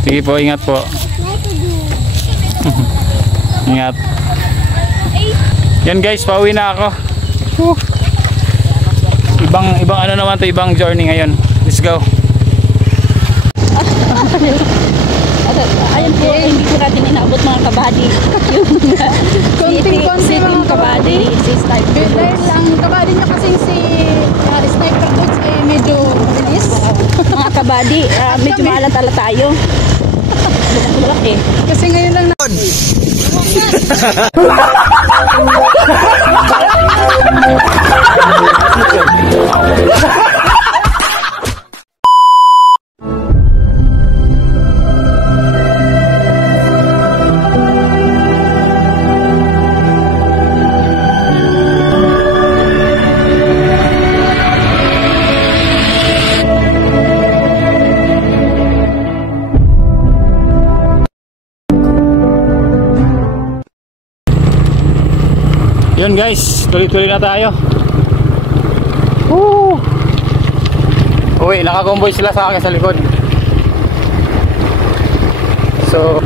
Sige po, ingat po. Ingat. Yan guys, pauwi na ako. Ibang ano naman to, ibang journey ngayon. Let's go. Ayun po, hindi ko natin inaabot mga kabady. Konting-konti mga kabady. Si Sniper. Dahil ang kabady niya kasi si Sniper Goods medyo bilis. Mga kabady, medyo maalat-ala tayo. Malaki. Kasi ngayon lang Yun guys, tuloy-tuloy na tayo. Uy, nakakomboy sila sa akin sa likod. So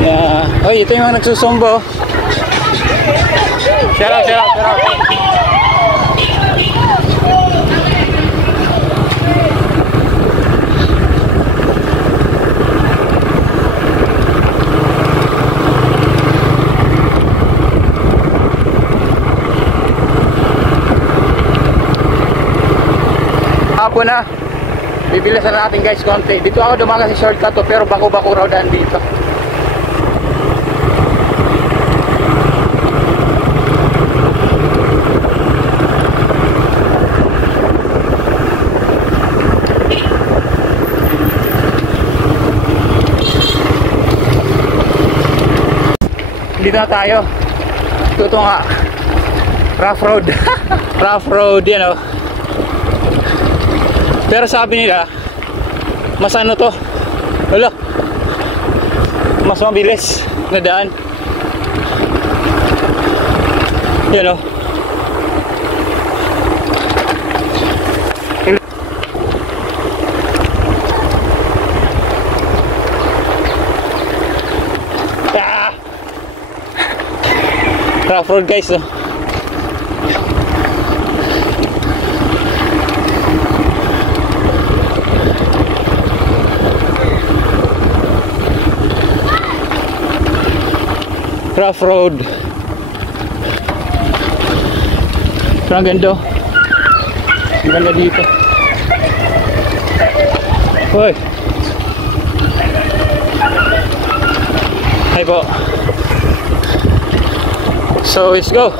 yeah. Oy, ito yung mga nagsusumbo. Shout out. Hapon na. Bibilisan natin guys konti. Dito ako dumaga sa shortcut to, pero bako-bako raw daan dito. Dito na tayo. Ito nga rough road. Rough road yan oh. Pero sabi nila mas ano to, wala, mas mabilis na daan. Yan o. Rough road guys oh. Rough road. Pero ang ganda. Ang ganda dito. Hoy. Hi po. So let's go.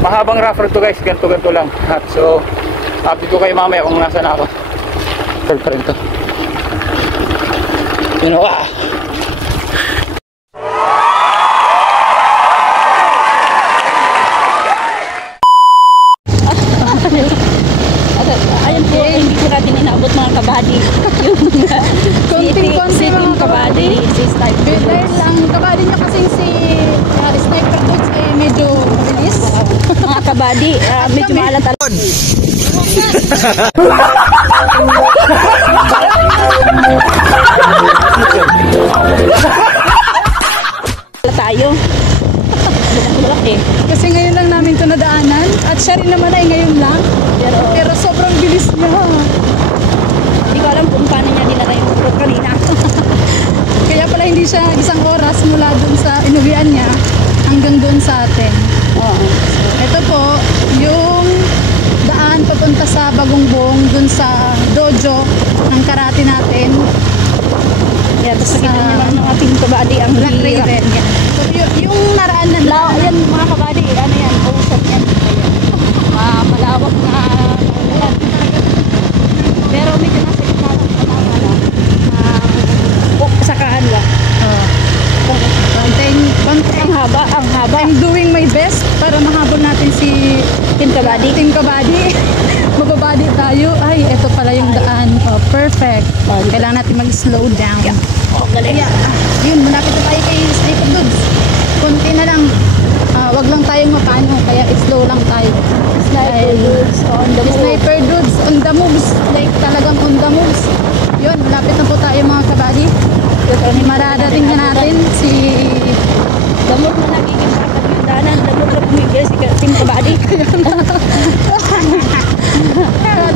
Mahabang rough road to guys. Ganto lang. At so update ko kayo mamaya kung nasa na ako. Third pa rin to. You know, Ayun po, hindi ko natin inaabot mga kabady. konting-konti mga kabady. Si Sniper. Dahil ang kabady niya kasi si Sniper Goods medyo bilis. Mga kabady, medyo maalat-ala tayo. Malaki. Kasi ngayon lang namin ito nadaanan. At siya rin naman ay ngayon lang. Pero sobrang bilis niya. Hindi ko alam kung paano niya dinala yung road kanina. Kaya pala hindi siya isang oras mula dun sa inuwian niya hanggang dun sa atin. Oo. Ito po, yung daan papunta sa Bagongbong dun sa dojo ng karate natin. Yan, tapos nakita niyo lang ng ating kabady ang Black hirap. Raven. So, yung naraan na Ayan mga kabady, ano yan, kausap yan. Malawak na yan. Pero medyo nasa gitna lang sa tama lang. Sakaan lang. Ang haba. I'm doing my best para mahabol natin si Team Kabady. Team Kabady. Mababadi tayo. Ay, ito pala yung daan. Oh, perfect. Kailangan natin mag-slow down. Yeah. Galing. Kaya, yun, malapit na tayo kay Sniper Goods. Konti na lang. Wag lang tayong mapano. Kaya slow lang tayo. Sniper Goods on the move. Sniper Goods on the moves. Like talagang on the moves. kabady. Maradating na natin si... Damot na nagiging bakit yung danan. Damot na bumigil si Tim Kabady.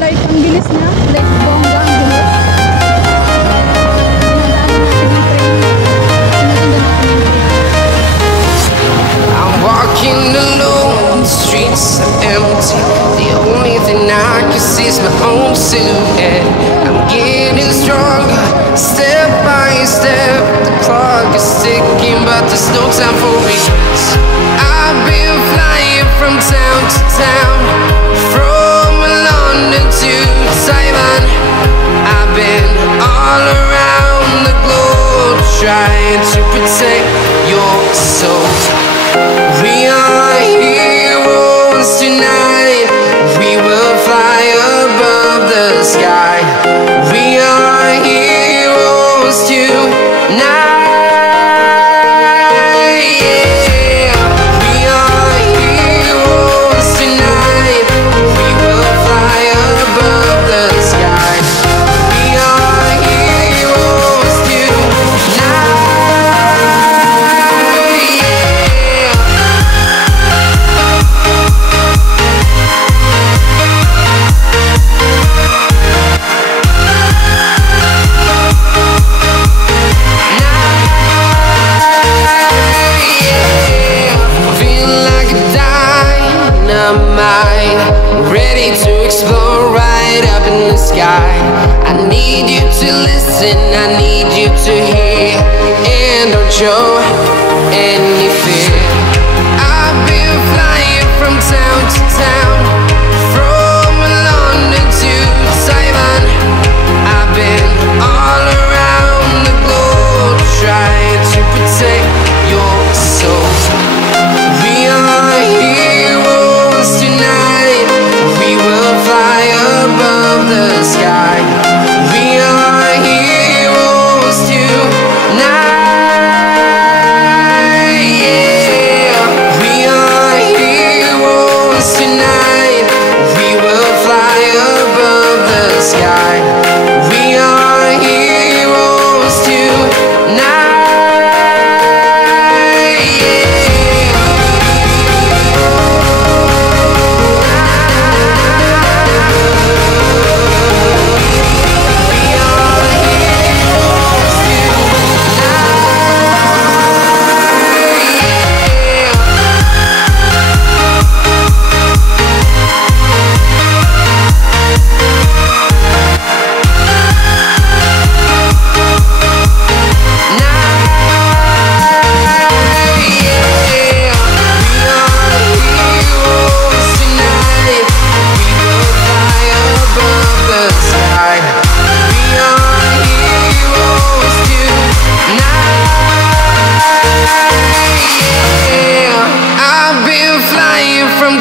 Like, ang bilis niya. Like, bongga, ang bilis. I'm walking alone, the streets are empty. The only thing I can see is my own silhouette. I'm getting stronger, step by step. The clock is ticking, but there's no time for regrets. I've been flying from town to town, from London to Taiwan. I've been all around the globe, trying to protect your soul. We are heroes tonight. We will fly above the sky. We are heroes tonight. Yeah. We are heroes tonight. We will fly above the sky. We are heroes tonight. Ready to explore right up in the sky. I need you to listen, I need you to hear, and don't show any fear. I've been flying from town to town, from London to Taiwan. I've been all around the globe, trying to protect your soul. We are heroes tonight. We will fly above the sky. We are heroes tonight. Yeah. We are heroes tonight. We will fly above the sky. We are heroes tonight.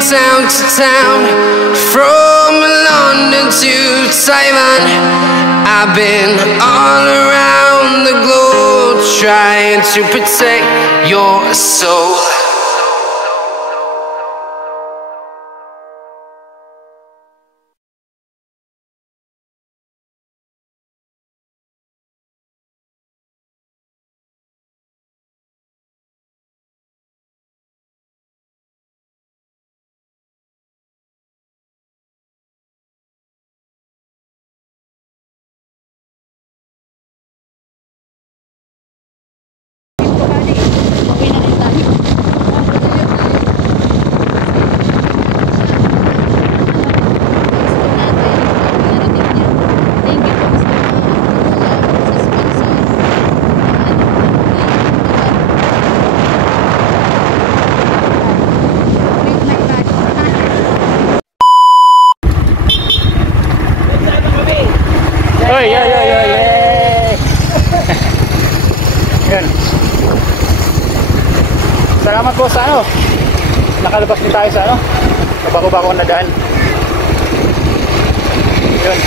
Town to town, from London to Taiwan. I've been all around the globe, trying to protect your soul. Okay na rin tayo. Thank you po sa sponsor. Oy, yeah. Yan. Salamat po sa ano. Nakalabas din tayo sa ano. Bago-bago na daan. Yun.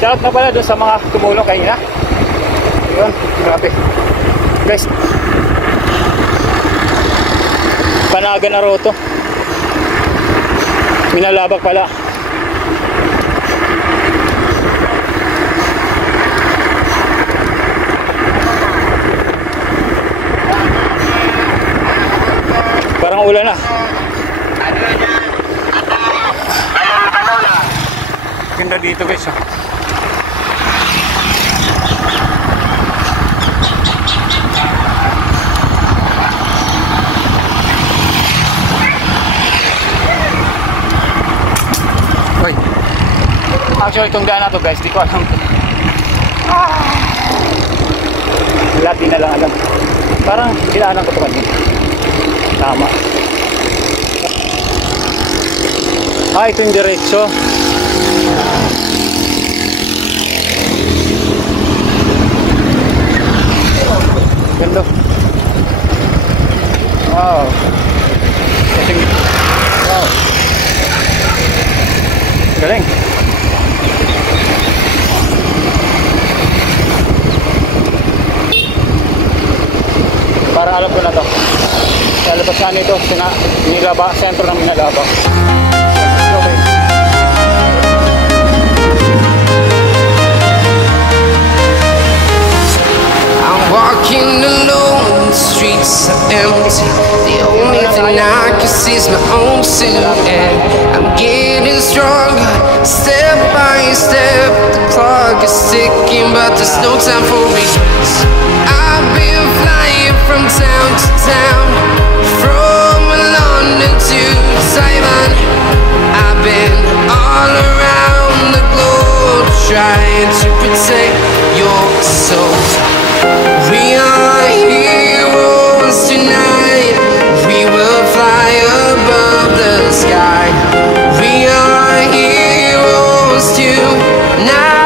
Shout na pala doon sa mga tumulong kanina. Yun, grabe. Guys. Panaga na roto. Minalabak pala. Parang ulan na. Ganda dito guys. Uy. Actually itong daan na to guys, di ko alam. Lahat di na lang alam. Parang dinaanan ko ito kanina. Tama. Ito yung diretso. Ganda. Wow. Wow. Galing. Para alam ko na to. Sa labasan nito, Minalaba, sentro ng Minalaba. Okay. I'm walking alone, the streets are empty. The only thing I can see is my own silhouette. I'm getting stronger, step by step. The clock is ticking, but there's no time for regrets. I've been flying from town to town, from London to Taiwan. I've been all around the globe, trying to protect your soul. We are heroes tonight. We will fly above the sky. We are heroes tonight.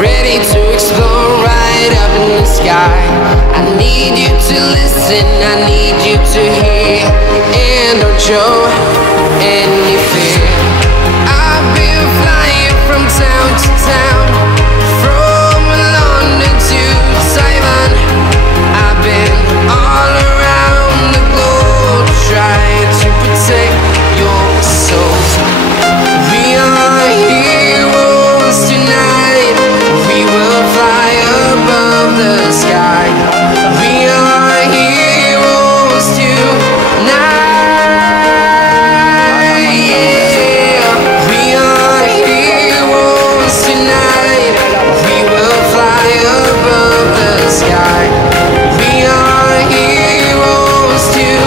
Ready to explore right up in the sky. I need you to listen, I need you to hear, and don't show any fear. I've been flying from town to town, from London to Taiwan. I've been all around the globe, trying to protect your soul. We are heroes tonight. We will fly above the sky. We are heroes tonight. Yeah. We are heroes tonight. We will fly above the sky. We are heroes tonight.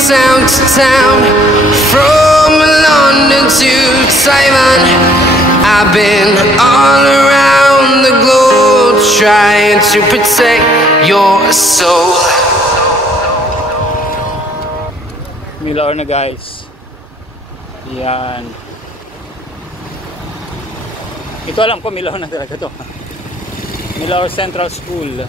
Town to town, from London to Taiwan. I've been all around the globe, trying to protect your soul. Milaor na guys. Yan. Ito alam ko Milaor na talaga to. Milaor Central School.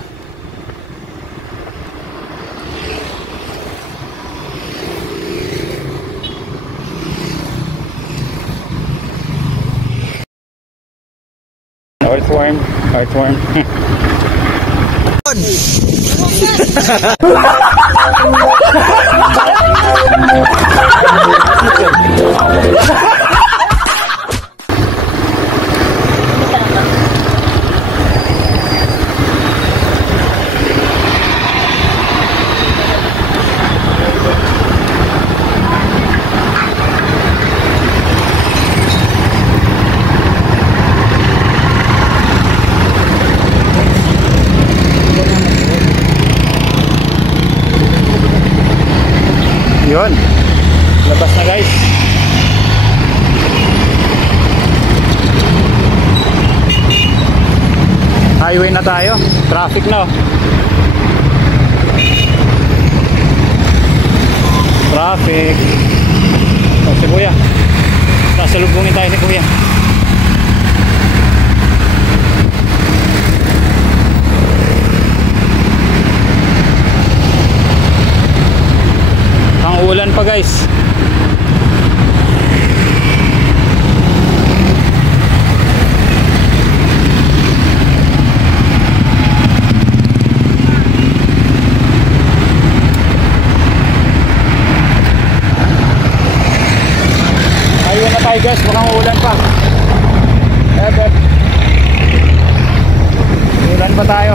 Earthworm. Yun, labas na guys. Highway na tayo, traffic na. Traffic. O si kuya, sasalubungin tayo ni kuya. Ulan pa guys. Ayun na tayo guys, mukhang ulan pa. Ulan pa tayo.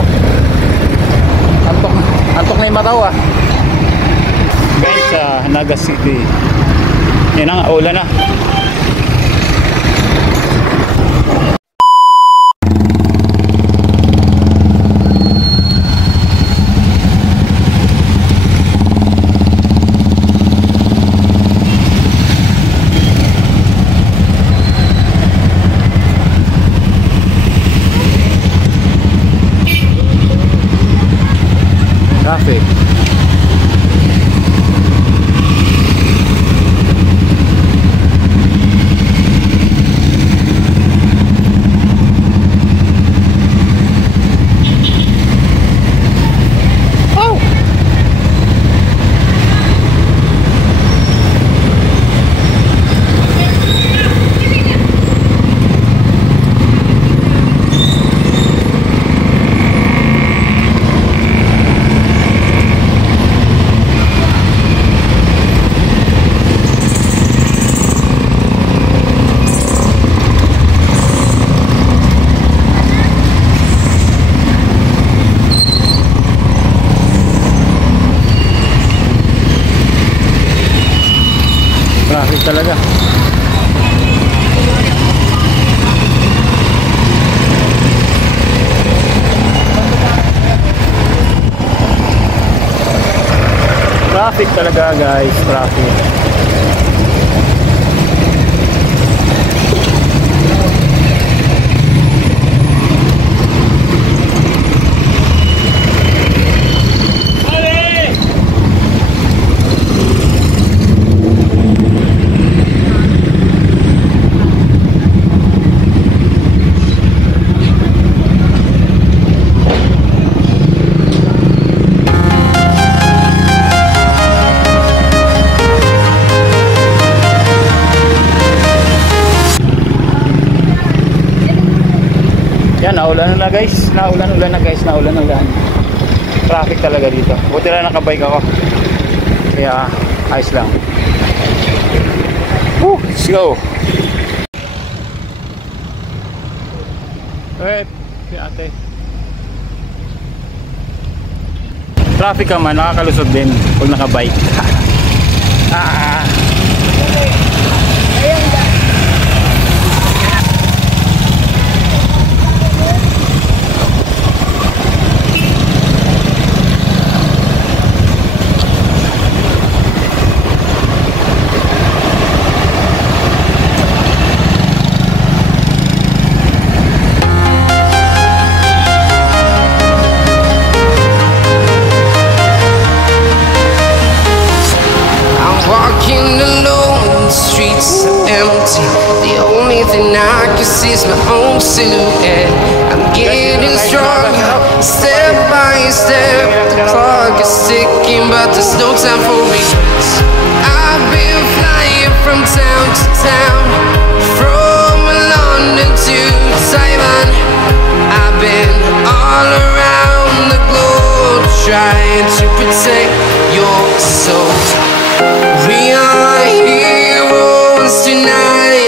Antok na yung mataw ah. Guys, sa Naga City. Yan ang ulan na. Traffic. Traffic talaga. Traffic talaga guys, traffic. Yan, naulan na guys. Naulan na guys. Traffic talaga dito. Buti lang nakabike ako. Kaya ayos lang. Let's go. Wait, si ate. Traffic ka man, nakakalusog din pag nakabike. Walking alone, the streets are empty. The only thing I can see is my own silhouette. I'm getting stronger, step by step. The clock is ticking, but there's no time for regrets. I've been flying from town to town, from London to Taiwan. I've been all around the globe. trying to protect your soul. We are heroes tonight.